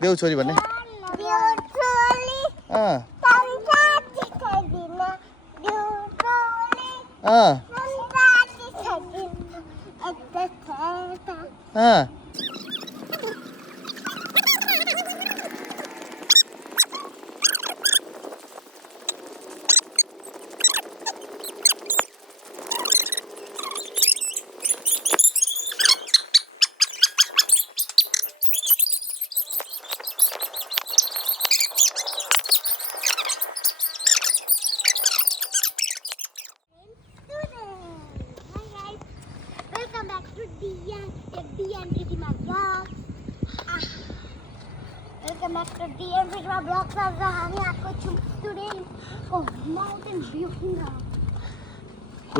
देउ छोरी भन्ने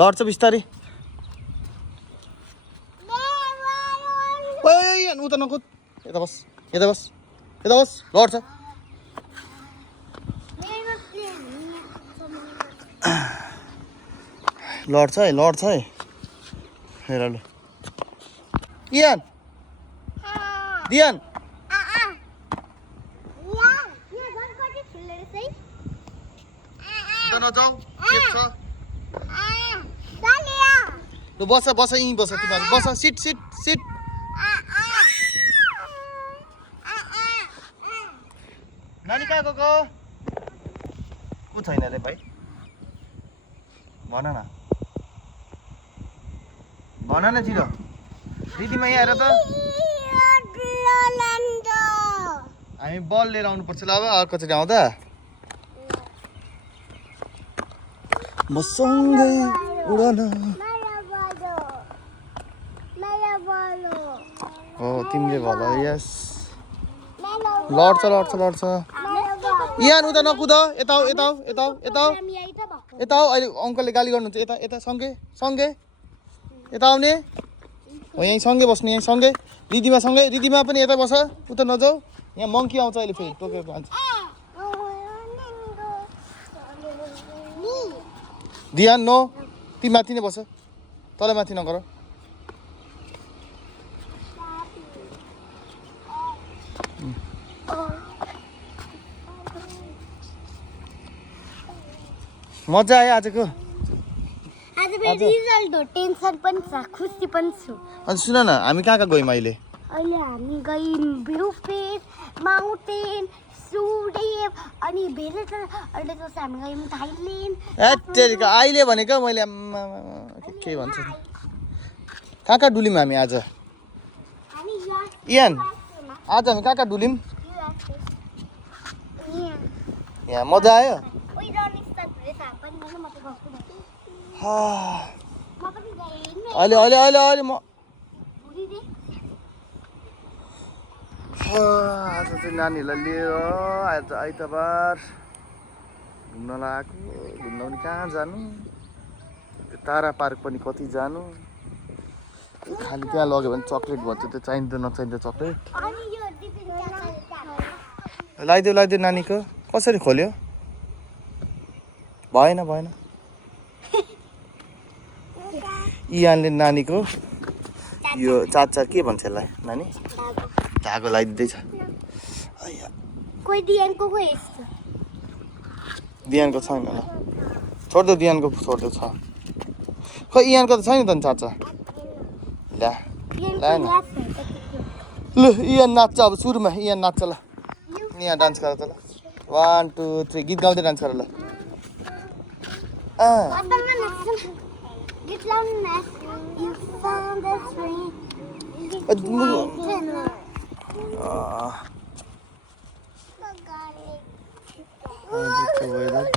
लड्छ बिस्तारै उता नकुद यता बस यता बस यता बस लड्छ लड्छ है हेर ल इयान दियान नजाऊ ल बस बस यहीँ बस तिमीहरू बस सिट सिट सिट नानी कहाँ गएको को छैन रे भाइ भन न छिटो दिदीमा यहाँ आएर त हामी बल लिएर आउनुपर्छ ल अब अर्कोचोटि आउँदा मसँगै उडन हो तिमीले भल यस लड्छ इयान उता नकुद यता अहिले अङ्कलले गाली गर्नुहुन्छ यता सँगै यता आउने हो यहीँ सँगै बस्ने यहीँ सँगै रिदिमा पनि यता बस उता नजाऊ यहाँ मङ्की आउँछ अहिले फेरि टोकेर लान्छ दियान नो ती माथि नै बस तल माथि नगर मजा आयो आजको रिजल्ट हो टेन्सन पनि छ खुसी पनि छु अनि सुन न हामी कहाँ गयौँ अहिले हामी गयौँ भ्यूपेज माउन्टेन सुडेप अनि भेलेटर अहिले चाहिँ हामी गयौँ थाइल्यान्ड अहिले भनेको मैले के भन्छ कहाँ डुल्यौँ हामी आज इयान आज हामी कहाँ डुल्यौँ यहाँ मजा आयो अहिले म आज चाहिँ नानीहरूलाई लिएर आज आइतबार घुम्न लगाएको घुम्न पनि कहाँ जानु तारा पार्क पनि कति जानु खालि त्यहाँ लग्यो भने चक्लेट भन्छ त्यो चाहिन्छ नचाहिँदो चक्लेट लगाइदेऊ नानीको कसरी खोल्यो भएन इयानले नानीको यो चाचा के भन्छ यसलाई नानी धागो लगाइदिँदैछ दियानको छैन ल छोड्दो दियानको छोड्दो छ खै इयानको त छैन त नि चाचा ल्या न ल इयान नाच्छ अब सुरुमा इयान नाच्छ ल यहाँ डान्स गर त ल 1 2 3 गीत गाउँदै डान्स गर ल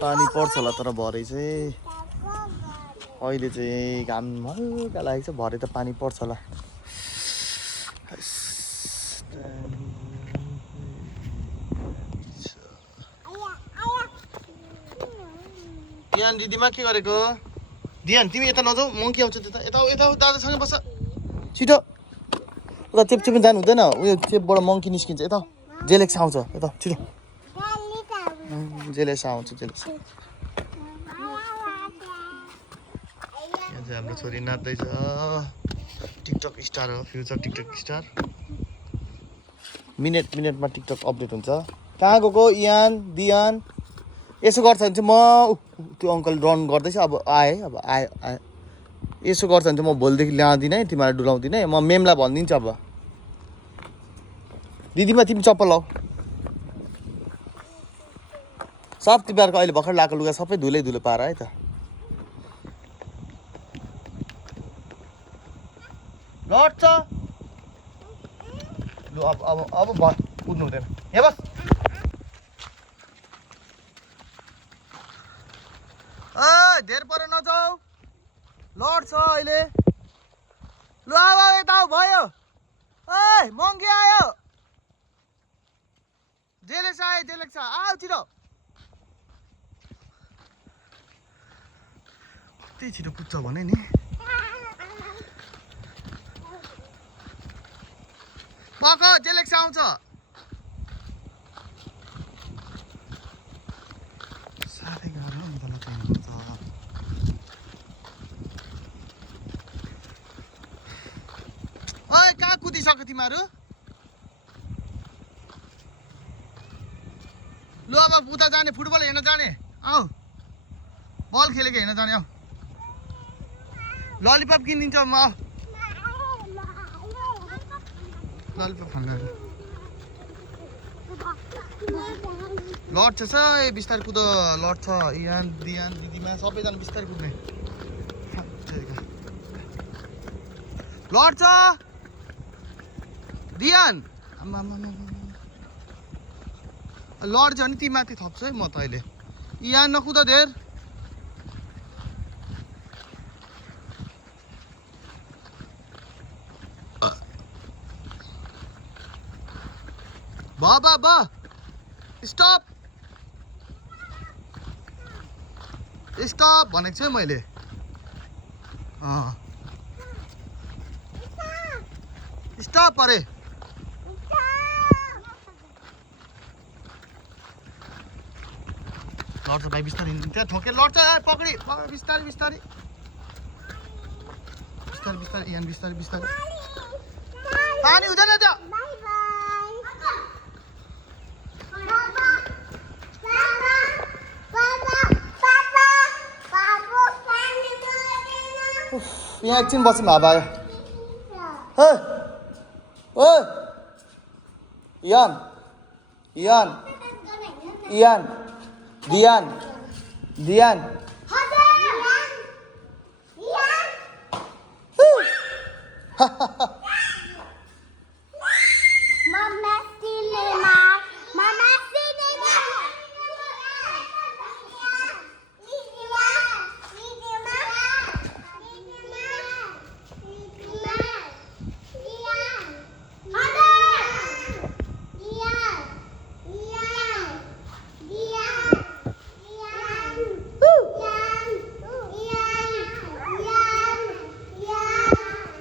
पानी पर्छ होला तर भरे चाहिँ अहिले चाहिँ घाम हल्का लागेको छ भरे त पानी पर्छ होला दियान दिदीमा के गरेको दियान तिमी यता नजाऊ मङ्की आउँछ यता दादासँग बस छिटो उता चेपचेपमा जानु हुँदैन उयो चेपबाट मङ्की निस्किन्छ यता जेलेक्स आउँछ यता छिटो जेलेक्स आउँछ जेलेक्स यहाँ चाहिँ हाम्रो छोरी नाच्दैछ टिकटक स्टार हो फ्युचर टिकटक स्टार मिनेटमा टिकटक अपडेट हुन्छ। कहाँ गएको इयान दियान? यसो गर्छ भने चाहिँ म त्यो अङ्कल रन गर्दैछ, अब आएँ यसो गर्छ भने चाहिँ म भोलिदेखि ल्याउँदिनँ है, तिमीलाई डुलाउँदिनँ है। म मेमलाई भनिदिन्छु अब, दिदीमा तिमी चप्पल लाऊ। सब तिमीहरूको अहिले भर्खर लगाएको लुगा सबै धुलो पार है त। लड्छ लु अब कुद्नु हुँदैन, यहाँ बस। धेर पर नजाऊ, लड्छ अहिले। लु अब यता भयो। मङ्गी आयो, जेलेक्स आऊ छिटो। कति छिटो कुद्छ भने नि। पक जेलेक्स आउँछ। साह्रै गाह्रो नि तल ट्रेन गर्छ। कहाँ कुदिसक्यो तिमीहरू? लु अब उता जाने, फुटबल हेर्न जाने। आऊ बल खेलेको हेर्न जाने। आऊ ललिपप किनिदिन्छ म। ललिपप खानु लड्छ बिस्तारै कुद, लड्छ। इयान दियान दिदीमा सबैजना बिस्तारै कुद्ने। लड्छ दियान, लड्छ भने ती माथि थप्छु है म त अहिले। इयान नकुद धेर। बा स्टप भनेको छु मैले। स्टप अरे। लड्छ भाइ बिस्तारै, त्यहाँ ठोके लड्छ। पकडी बिस्तारै इयान बिस्तारै। पानी हुँदैन त्यो। यहाँ एकछिन बस्यौँ, हावा आयो। इयान दियान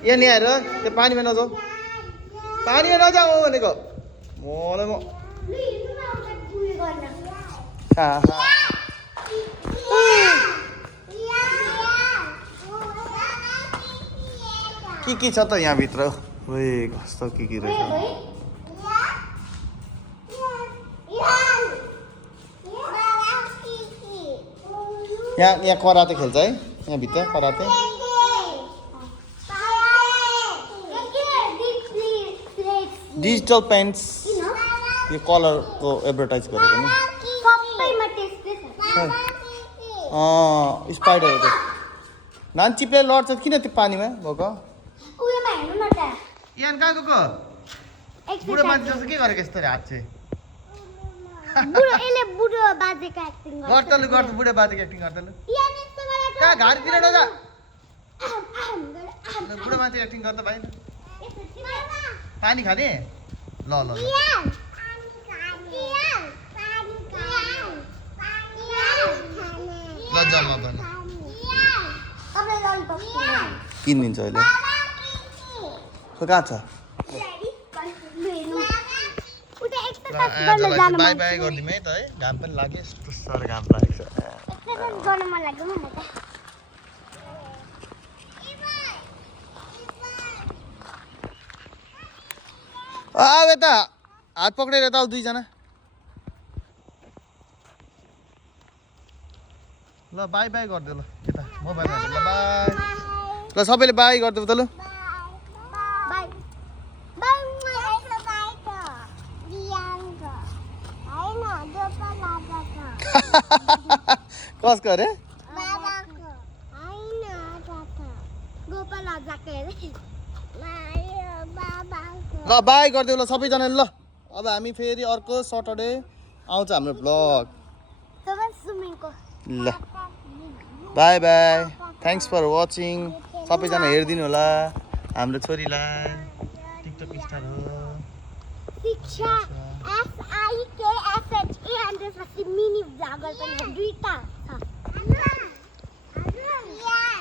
यहाँ नि आएर त्यो पानीमा नजाऊ भनेको। मलाई म के छ त यहाँभित्र? कस्तो के रहेछ। यहाँ कराते खेल्छ है, यहाँभित्र कराते। डिजिटल पेन्ट्स यो कलरको एडभर्टाइज गरेको नि। स्पाइडरहरू नान चिप्ले लड्छ किन त्यो पानीमा भएको? यहाँ कहाँ गएको? बुढो मान्छे जस्तो के गरेको यस्तो हात चाहिँ? बुढो बाजेको एक्टिङ गर्छ लु। कहाँ घारीतिर नजा, बुढो मान्छे एक्टिङ गर्छ भाइ। पानी खाने? ल जम्मा बन किनिदिन्छ अहिले। कहाँ छ? बाई गरिदिउँ है त है। घाम पनि लाग्यो, यस्तो साह्रो घाम लागेको छ। अब यता हात पक्रेर त दुईजना ल बाई बाई गरिदेऊ ल केटा मोबाइल हेर्नु ल बाई ल सबैले बाई गरिदेऊ त ल बाई बाई कसको अरे गोपाल ल बाई गरिदेऊ ल सबैजनाले ल अब हामी फेरि अर्को सटरडे आउँछ हाम्रो भ्लग ल bye bye thanks for watching सबैजना हेरिदिनु होला हाम्रो छोरीलाई टिकटक स्टार हो शिक्षा SIKSHA and त्यसपछि मिनी भ्लगर पनि दुईटा छ